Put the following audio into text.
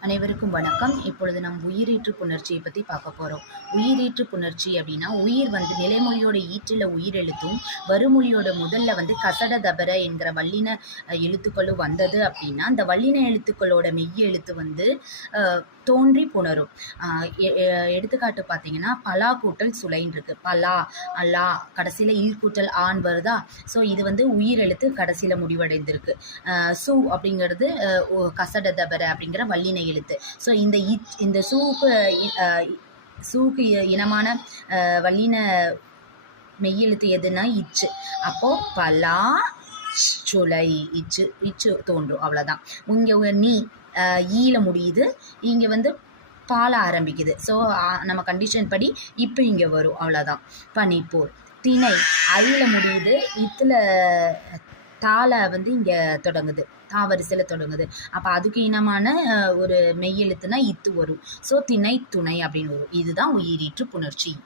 அனைவருக்கும் வணக்கம். இப்பொழுது நம் உயிரீற்று புணர்ச்சியை பற்றி பார்க்க போகிறோம் உயிரீற்று புணர்ச்சி அப்படின்னா உயிர் வந்து நிலைமொழியோட ஈற்றில் உயிர் எழுத்தும் வருமொழியோட முதல்ல வந்து கசட தபர என்கிற வல்லின எழுத்துக்களும் வந்தது அப்படின்னா அந்த வல்லின எழுத்துக்களோட மெய் எழுத்து வந்து தோன்றி புணரும். எ- எடுத்துக்காட்டு பார்த்தீங்கன்னா பலா கூட்டல் சுளைன்னு இருக்கு. பலா அல்லா கடைசியில் இல் கூட்டல் ஆண் வருதா? ஸோ இது வந்து உயிர் எழுத்து கடைசியில் முடிவடைந்திருக்கு. சு அப்படிங்கிறது கசட தபர அப்படிங்கிற வல்லின எழுத்து ஸோ இந்த இச் இந்த சூக்கு சூக்கு இனமான வல்லின மெய்யெழுத்து எதுனா இச்சு. அப்போ பலா சுளை இச்சு இச்சு தோன்றும். அவ்வளோதான் இங்கே நீ ஈழ ஈல முடியுது. இங்கே வந்து பால ஆரம்பிக்குது. ஸோ நம்ம கண்டிஷன் படி இப்போ இங்கே வரும். அவ்வளோதான் பனிப்போர் திணை ஐல முடியுது. இத்தில் தாளை வந்து இங்கே தொடங்குது. தா வரிசையில் தொடங்குது. அப்போ அதுக்கு இனமான ஒரு மெய்யெழுத்துனா இத்து வரும். ஸோ திணை துணை அப்படின்னு வரும். இதுதான் உயிரீற்று புணர்ச்சி.